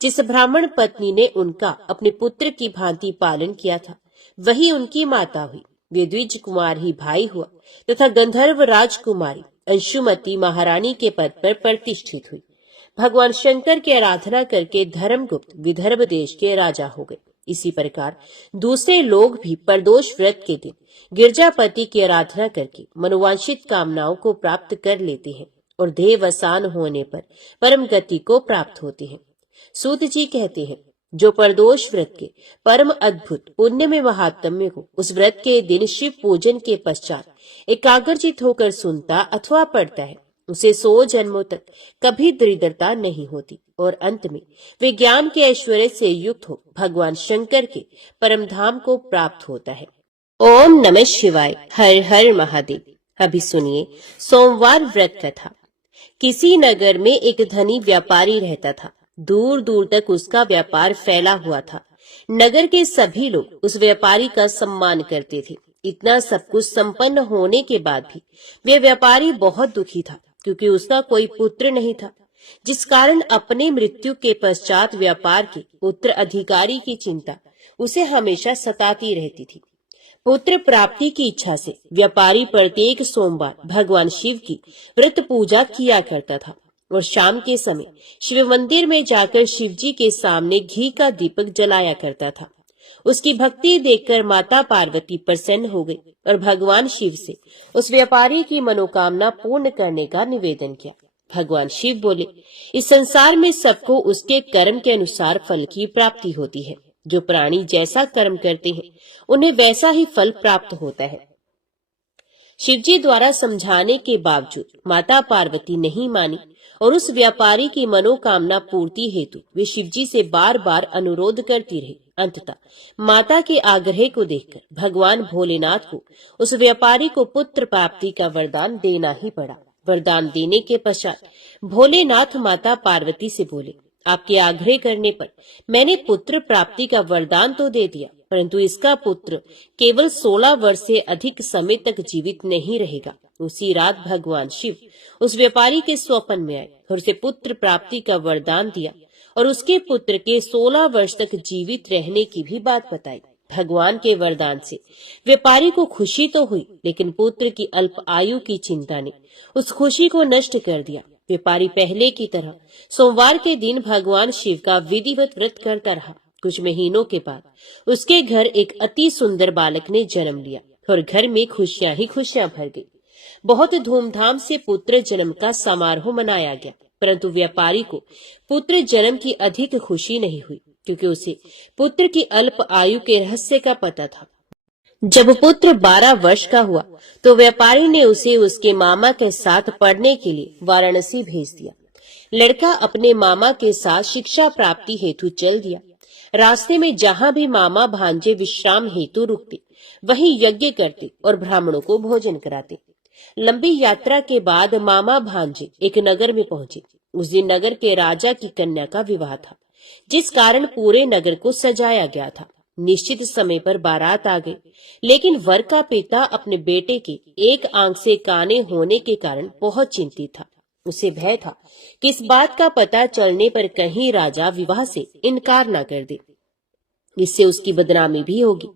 जिस ब्राह्मण पत्नी ने उनका अपने पुत्र की भांति पालन किया था, वही उनकी माता हुई। वे द्विज कुमार ही भाई हुआ तथा गंधर्व राजकुमारी अंशुमति महारानी के पद पर प्रतिष्ठित हुई। भगवान शंकर की आराधना करके धर्मगुप्त विदर्भ देश के राजा हो गए। इसी प्रकार दूसरे लोग भी प्रदोष व्रत के दिन गिरजापति की आराधना करके मनोवांछित कामनाओं को प्राप्त कर लेते हैं और देहावसान होने पर परम गति को प्राप्त होते हैं। सूत जी कहते हैं, जो प्रदोष व्रत के परम अद्भुत पुण्य में महात्म्य को उस व्रत के दिन शिव पूजन के पश्चात एकाग्रचित होकर सुनता अथवा पढ़ता है, उसे 100 जन्मों तक कभी दरिद्रता नहीं होती और अंत में वे ज्ञान के ऐश्वर्य से युक्त हो भगवान शंकर के परम धाम को प्राप्त होता है। ओम नमः शिवाय। हर हर महादेव। अभी सुनिए सोमवार व्रत कथा। किसी नगर में एक धनी व्यापारी रहता था। दूर दूर तक उसका व्यापार फैला हुआ था। नगर के सभी लोग उस व्यापारी का सम्मान करते थे। इतना सब कुछ संपन्न होने के बाद भी वे व्यापारी बहुत दुखी था, क्योंकि उसका कोई पुत्र नहीं था। जिस कारण अपने मृत्यु के पश्चात व्यापार के उत्तराधिकारी की चिंता उसे हमेशा सताती रहती थी। पुत्र प्राप्ति की इच्छा से व्यापारी प्रत्येक सोमवार भगवान शिव की व्रत पूजा किया करता था और शाम के समय शिव मंदिर में जाकर शिव जी के सामने घी का दीपक जलाया करता था। उसकी भक्ति देखकर माता पार्वती प्रसन्न हो गई और भगवान शिव से उस व्यापारी की मनोकामना पूर्ण करने का निवेदन किया। भगवान शिव बोले, इस संसार में सबको उसके कर्म के अनुसार फल की प्राप्ति होती है। जो प्राणी जैसा कर्म करते हैं उन्हें वैसा ही फल प्राप्त होता है। शिवजी द्वारा समझाने के बावजूद माता पार्वती नहीं मानी और उस व्यापारी की मनोकामना पूर्ति हेतु वे शिवजी से बार बार अनुरोध करती रही। अंततः माता के आग्रह को देखकर भगवान भोलेनाथ को उस व्यापारी को पुत्र प्राप्ति का वरदान देना ही पड़ा। वरदान देने के पश्चात भोलेनाथ माता पार्वती से बोले, आपके आग्रह करने पर मैंने पुत्र प्राप्ति का वरदान तो दे दिया, परंतु इसका पुत्र केवल 16 वर्ष से अधिक समय तक जीवित नहीं रहेगा। उसी रात भगवान शिव उस व्यापारी के स्वप्न में आए और उसे पुत्र प्राप्ति का वरदान दिया और उसके पुत्र के 16 वर्ष तक जीवित रहने की भी बात बताई। भगवान के वरदान से व्यापारी को खुशी तो हुई, लेकिन पुत्र की अल्प आयु की चिंता ने उस खुशी को नष्ट कर दिया। व्यापारी पहले की तरह सोमवार के दिन भगवान शिव का विधिवत व्रत करता रहा। कुछ महीनों के बाद उसके घर एक अति सुंदर बालक ने जन्म लिया और घर में खुशियां ही खुशियां भर गई। बहुत धूमधाम से पुत्र जन्म का समारोह मनाया गया, परंतु व्यापारी को पुत्र जन्म की अधिक खुशी नहीं हुई, क्योंकि उसे पुत्र की अल्प आयु के रहस्य का पता था। जब पुत्र 12 वर्ष का हुआ तो व्यापारी ने उसे उसके मामा के साथ पढ़ने के लिए वाराणसी भेज दिया। लड़का अपने मामा के साथ शिक्षा प्राप्ति हेतु चल दिया। रास्ते में जहाँ भी मामा भांजे विश्राम हेतु रुकते, वहीं यज्ञ करते और ब्राह्मणों को भोजन कराते। लंबी यात्रा के बाद मामा भांजे एक नगर में पहुंचे। उस दिन नगर के राजा की कन्या का विवाह था, जिस कारण पूरे नगर को सजाया गया था। निश्चित समय पर बारात आ गई, लेकिन वर का पिता अपने बेटे के एक आंख से काने होने के कारण बहुत चिंतित था। उसे भय था कि इस बात का पता चलने पर कहीं राजा विवाह से इनकार न कर दे, इससे उसकी बदनामी भी होगी।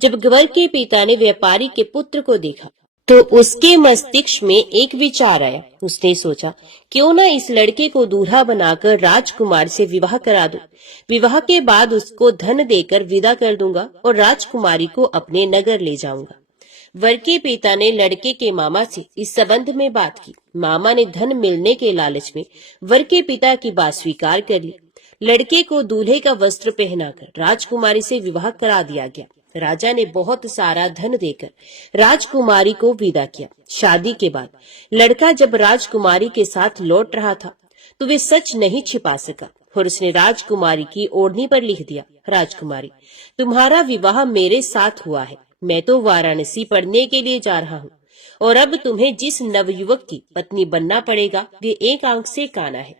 जब वर के पिता ने व्यापारी के पुत्र को देखा तो उसके मस्तिष्क में एक विचार आया। उसने सोचा, क्यों न इस लड़के को दूल्हा बनाकर राजकुमार से विवाह करा दूं। विवाह के बाद उसको धन देकर विदा कर दूंगा और राजकुमारी को अपने नगर ले जाऊंगा। वर के पिता ने लड़के के मामा से इस संबंध में बात की। मामा ने धन मिलने के लालच में वर के पिता की बात स्वीकार कर ली। लड़के को दूल्हे का वस्त्र पहनाकर राजकुमारी से विवाह करा दिया गया। राजा ने बहुत सारा धन देकर राजकुमारी को विदा किया। शादी के बाद लड़का जब राजकुमारी के साथ लौट रहा था तो वे सच नहीं छिपा सका और उसने राजकुमारी की ओढ़नी पर लिख दिया, राजकुमारी, तुम्हारा विवाह मेरे साथ हुआ है। मैं तो वाराणसी पढ़ने के लिए जा रहा हूँ और अब तुम्हें जिस नवयुवक की पत्नी बनना पड़ेगा वे एक आंख से काना है।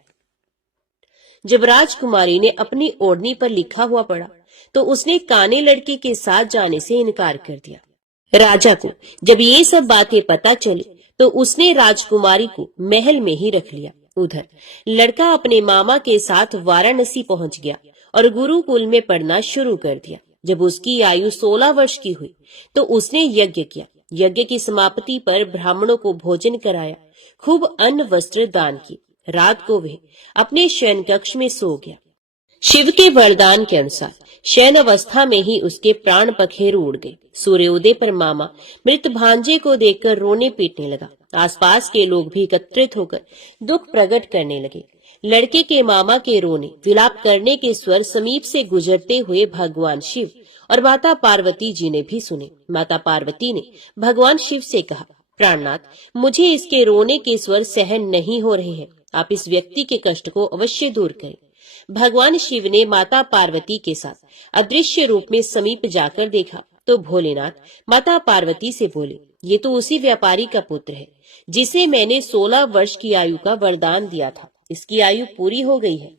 जब राजकुमारी ने अपनी ओढ़नी पर लिखा हुआ पढ़ा तो उसने काने लड़के के साथ जाने से इनकार कर दिया। राजा को जब ये सब बातें पता चली तो उसने राजकुमारी को महल में ही रख लिया। उधर लड़का अपने मामा के साथ वाराणसी पहुंच गया और गुरुकुल में पढ़ना शुरू कर दिया। जब उसकी आयु 16 वर्ष की हुई तो उसने यज्ञ किया। यज्ञ की समाप्ति पर ब्राह्मणों को भोजन कराया, खूब अन्न वस्त्र दान किए। रात को वह अपने शयन कक्ष में सो गया। शिव के वरदान के अनुसार शयन अवस्था में ही उसके प्राण पखेरु उड़ गए। सूर्योदय पर मामा मृत भांजे को देखकर रोने पीटने लगा। आसपास के लोग भी एकत्रित होकर दुख प्रकट करने लगे। लड़के के मामा के रोने विलाप करने के स्वर समीप से गुजरते हुए भगवान शिव और माता पार्वती जी ने भी सुने। माता पार्वती ने भगवान शिव से कहा, प्राणनाथ, मुझे इसके रोने के स्वर सहन नहीं हो रहे हैं। आप इस व्यक्ति के कष्ट को अवश्य दूर करें। भगवान शिव ने माता पार्वती के साथ अदृश्य रूप में समीप जाकर देखा तो भोलेनाथ माता पार्वती से बोले, ये तो उसी व्यापारी का पुत्र है जिसे मैंने 16 वर्ष की आयु का वरदान दिया था। इसकी आयु पूरी हो गई है।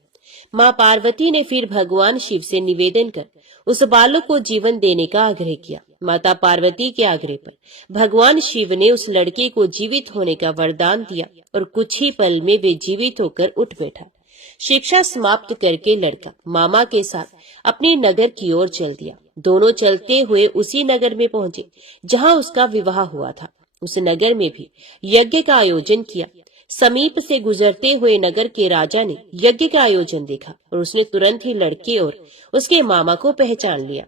माँ पार्वती ने फिर भगवान शिव से निवेदन कर उस बालक को जीवन देने का आग्रह किया। माता पार्वती के आग्रह पर भगवान शिव ने उस लड़के को जीवित होने का वरदान दिया और कुछ ही पल में वे जीवित होकर उठ बैठा। शिक्षा समाप्त करके लड़का मामा के साथ अपने नगर की ओर चल दिया। दोनों चलते हुए उसी नगर में पहुंचे जहां उसका विवाह हुआ था। उस नगर में भी यज्ञ का आयोजन किया। समीप से गुजरते हुए नगर के राजा ने यज्ञ का आयोजन देखा और उसने तुरंत ही लड़के और उसके मामा को पहचान लिया।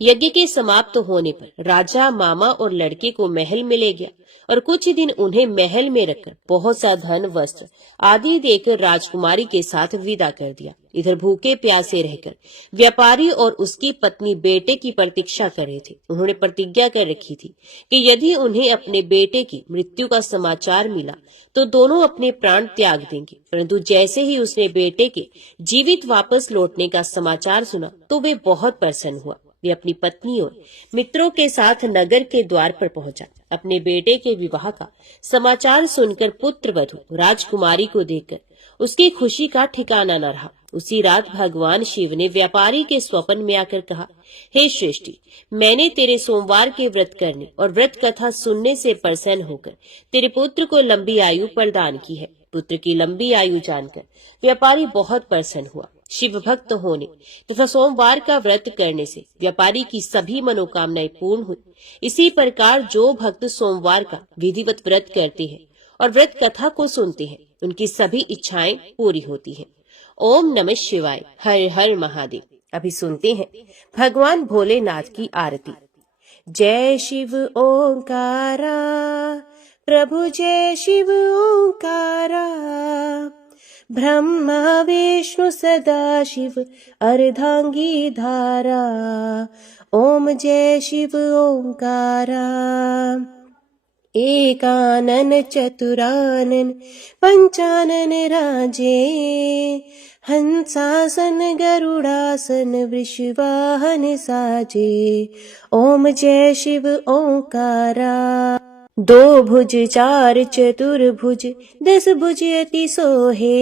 यज्ञ के समाप्त होने पर राजा मामा और लड़के को महल में ले गया और कुछ दिन उन्हें महल में रखकर बहुत सा धन वस्त्र आदि देकर राजकुमारी के साथ विदा कर दिया। इधर भूखे प्यासे रहकर व्यापारी और उसकी पत्नी बेटे की प्रतीक्षा कर रहे थे। उन्होंने प्रतिज्ञा कर रखी थी कि यदि उन्हें अपने बेटे की मृत्यु का समाचार मिला तो दोनों अपने प्राण त्याग देंगे। परंतु जैसे ही उसने बेटे के जीवित वापस लौटने का समाचार सुना तो वे बहुत प्रसन्न हुआ। वे अपनी पत्नी और मित्रों के साथ नगर के द्वार पर पहुंचा। अपने बेटे के विवाह का समाचार सुनकर पुत्र वधू राजकुमारी को देखकर उसकी खुशी का ठिकाना न रहा। उसी रात भगवान शिव ने व्यापारी के स्वप्न में आकर कहा, हे श्रेष्ठी, मैंने तेरे सोमवार के व्रत करने और व्रत कथा सुनने से प्रसन्न होकर तेरे पुत्र को लंबी आयु प्रदान की है। पुत्र की लंबी आयु जानकर व्यापारी बहुत प्रसन्न हुआ। शिव भक्त होने तथा सोमवार का व्रत करने से व्यापारी की सभी मनोकामनाएं पूर्ण हुई। इसी प्रकार जो भक्त सोमवार का विधिवत व्रत करते हैं और व्रत कथा को सुनते हैं, उनकी सभी इच्छाएं पूरी होती हैं। ओम नमः शिवाय। हर हर महादेव। अभी सुनते हैं भगवान भोलेनाथ की आरती। जय शिव ओंकारा, प्रभु जय शिव ओंकारा, ब्रह्मा विष्णु सदा शिव अर्धांगी धारा। ओम जय शिव ओंकारा। एकानन चतुरानन पंचानन राजे, हंसासन गरुड़ासन वृषवाहन साजे। ओम जय शिव ओंकारा। दो भुज चार चतुर्भुज, 10 भुज अति सोहे,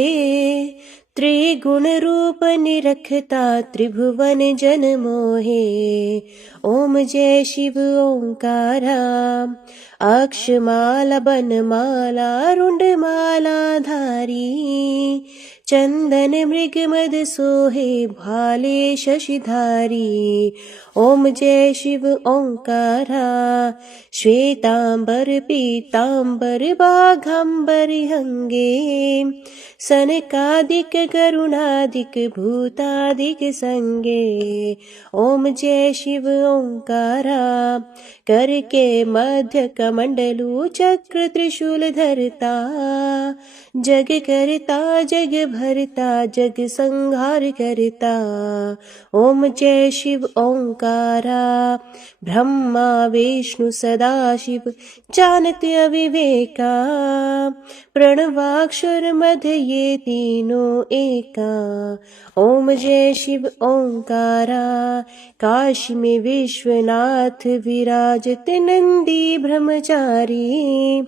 त्रिगुण रूप निरखता त्रिभुवन जन मोहे। ओम जय शिव ओंकारा। अक्षमाला बनमाला रुंडमाला धारी, चंदन मृग मद सोहे भाले शशिधारी। ओम जय शिव ओंकारा। श्वेतांबर पीतांबर बाघांबर हंगे, सनकादिक गरुणादिक भूतादिक संगे। ओम जय शिव ओंकारा। करके मध्य कमंडलू चक्र त्रिशूल धरता, जग करता जग भरता जग संहार करता। ओम जय शिव ओंकारा। ब्रह्मा विष्णु सदा शिव जानत अविवेका, प्रणवाक्षर मध्य ये तीनों एका। ओम जय शिव ओंकारा। काशी में विश्वनाथ विराजत नंदी ब्रह्मचारी,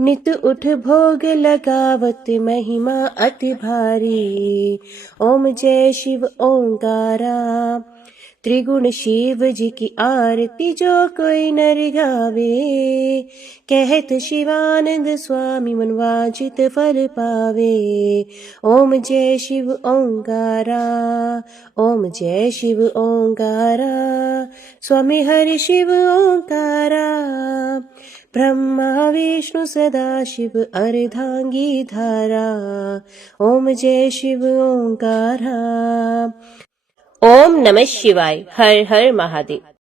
नित उठ भोग लगावत महिमा अति भारी। ओम जय शिव ओंकारा। त्रिगुण शिव जी की आरती जो कोई नर गावे, कहत शिवानंद स्वामी मनवांछित फल पावे। ओम जय शिव ओंकारा। ओम जय शिव ओंकारा। स्वामी हरि शिव ओंकारा। ब्रह्मा विष्णु सदा शिव अर्धांगी धारा। ओम जय शिव ओंकारा। ओम नमः शिवाय। हर हर महादेव।